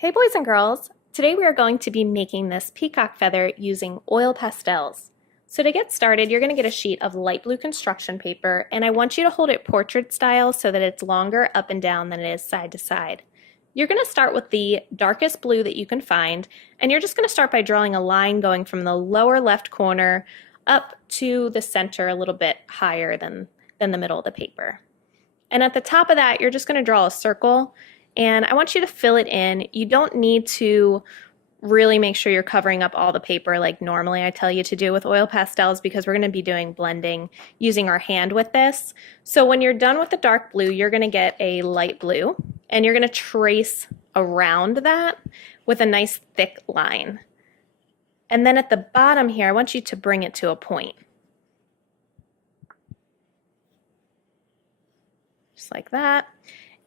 Hey boys and girls! Today we are going to be making this peacock feather using oil pastels. So to get started, you're going to get a sheet of light blue construction paper, and I want you to hold it portrait style so that it's longer up and down than it is side to side. You're going to start with the darkest blue that you can find, and you're just going to start by drawing a line going from the lower left corner up to the center a little bit higher than the middle of the paper. And at the top of that, you're just going to draw a circle. And I want you to fill it in. You don't need to really make sure you're covering up all the paper like normally I tell you to do with oil pastels, because we're going to be doing blending using our hand with this. So when you're done with the dark blue, you're going to get a light blue, and you're going to trace around that with a nice thick line. And then at the bottom here, I want you to bring it to a point. Just like that.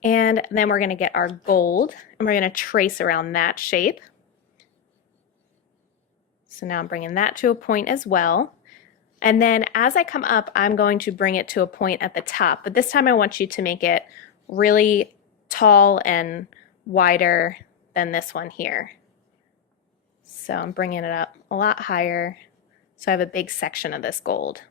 And then we're going to get our gold, and we're going to trace around that shape. So now I'm bringing that to a point as well. And then as I come up, I'm going to bring it to a point at the top. But this time I want you to make it really tall and wider than this one here. So I'm bringing it up a lot higher so I have a big section of this gold.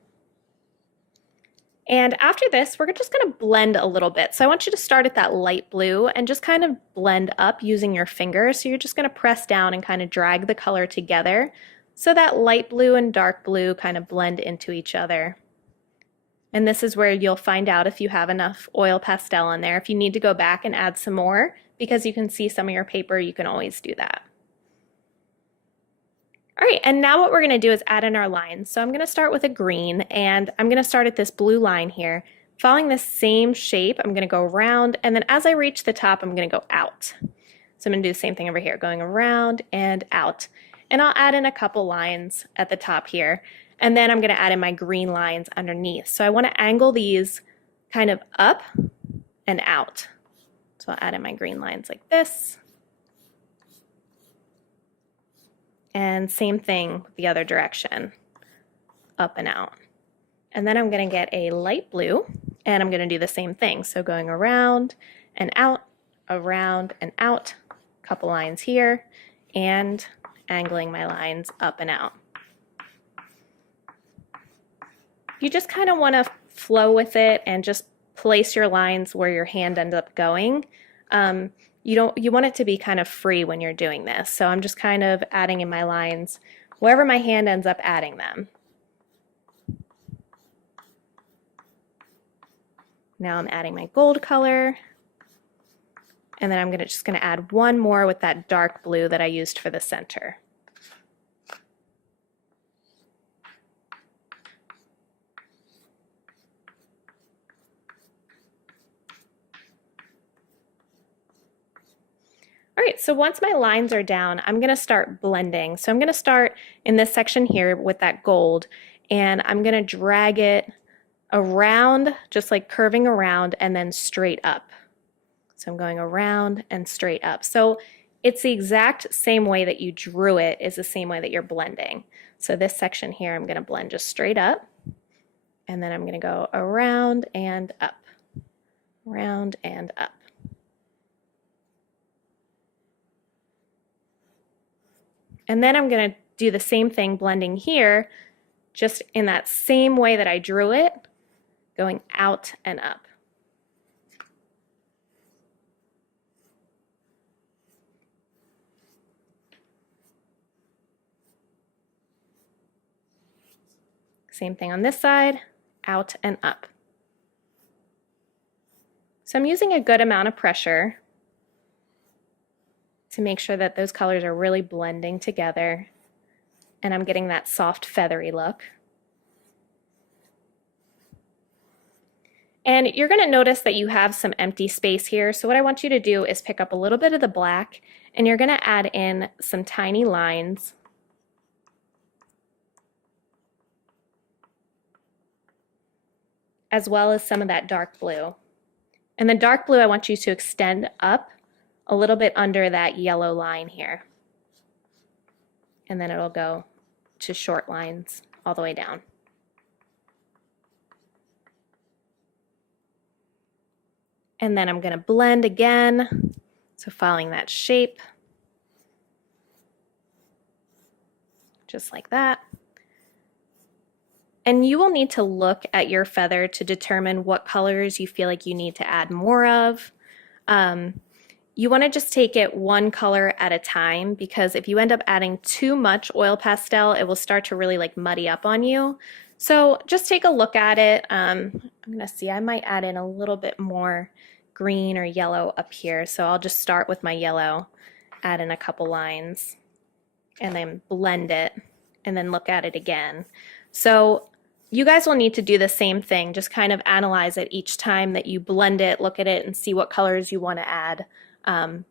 And after this, we're just going to blend a little bit. So I want you to start at that light blue and just kind of blend up using your fingers. So you're just going to press down and kind of drag the color together so that light blue and dark blue kind of blend into each other. And this is where you'll find out if you have enough oil pastel in there. If you need to go back and add some more, because you can see some of your paper, you can always do that. All right, and now what we're going to do is add in our lines. So I'm going to start with a green, and I'm going to start at this blue line here. Following this same shape, I'm going to go around, and then as I reach the top, I'm going to go out. So I'm going to do the same thing over here, going around and out. And I'll add in a couple lines at the top here, and then I'm going to add in my green lines underneath. So I want to angle these kind of up and out. So I'll add in my green lines like this. And same thing with the other direction, up and out. And then I'm going to get a light blue, and I'm going to do the same thing. So going around and out, around and out, a couple lines here, and angling my lines up and out. You just kind of want to flow with it and just place your lines where your hand ends up going. You want it to be kind of free when you're doing this. So I'm just kind of adding in my lines wherever my hand ends up adding them. Now I'm adding my gold color, and then I'm just going to add one more with that dark blue that I used for the center. All right, so once my lines are down, I'm going to start blending. So I'm going to start in this section here with that gold, and I'm going to drag it around, just like curving around, and then straight up. So I'm going around and straight up. So it's the exact same way that you drew it is the same way that you're blending. So this section here, I'm going to blend just straight up, and then I'm going to go around and up, around and up. And then I'm going to do the same thing blending here, just in that same way that I drew it, going out and up. Same thing on this side, out and up. So I'm using a good amount of pressure to make sure that those colors are really blending together, and I'm getting that soft feathery look. And you're going to notice that you have some empty space here, so what I want you to do is pick up a little bit of the black, and you're going to add in some tiny lines. As well as some of that dark blue. And the dark blue I want you to extend up a little bit under that yellow line here. And then it'll go to short lines all the way down. And then I'm going to blend again. So following that shape, just like that. And you will need to look at your feather to determine what colors you feel like you need to add more of. You want to just take it one color at a time, because if you end up adding too much oil pastel, it will start to really like muddy up on you. So just take a look at it. I'm gonna see, I might add in a little bit more green or yellow up here. So I'll just start with my yellow, add in a couple lines, and then blend it, and then look at it again. So you guys will need to do the same thing, just kind of analyze it each time that you blend it, look at it, and see what colors you want to add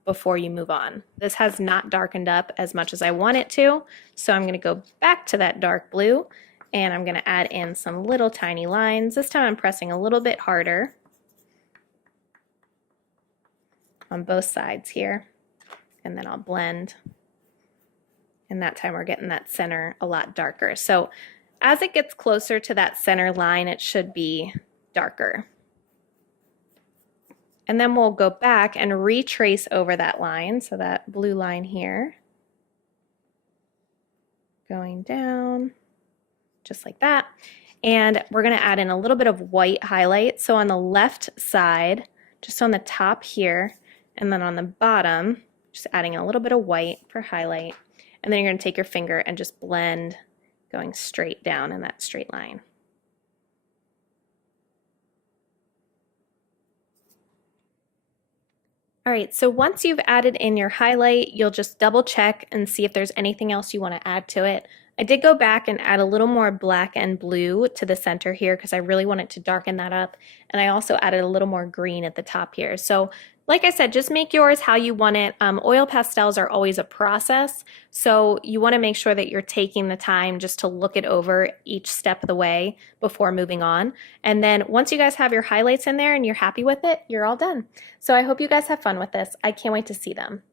before you move on. This has not darkened up as much as I want it to, so I'm going to go back to that dark blue, and I'm going to add in some little tiny lines. This time I'm pressing a little bit harder on both sides here, and then I'll blend. And that time we're getting that center a lot darker. So as it gets closer to that center line, it should be darker. And then we'll go back and retrace over that line, so that blue line here, going down, just like that. And we're gonna add in a little bit of white highlight. So on the left side, just on the top here, and then on the bottom, just adding a little bit of white for highlight. And then you're gonna take your finger and just blend, going straight down in that straight line. All right, so once you've added in your highlight, you'll just double check and see if there's anything else you want to add to it. I did go back and add a little more black and blue to the center here because I really wanted to darken that up. And I also added a little more green at the top here. So like I said, just make yours how you want it. Oil pastels are always a process, so you want to make sure that you're taking the time just to look it over each step of the way before moving on. And then once you guys have your highlights in there and you're happy with it, you're all done. So I hope you guys have fun with this. I can't wait to see them.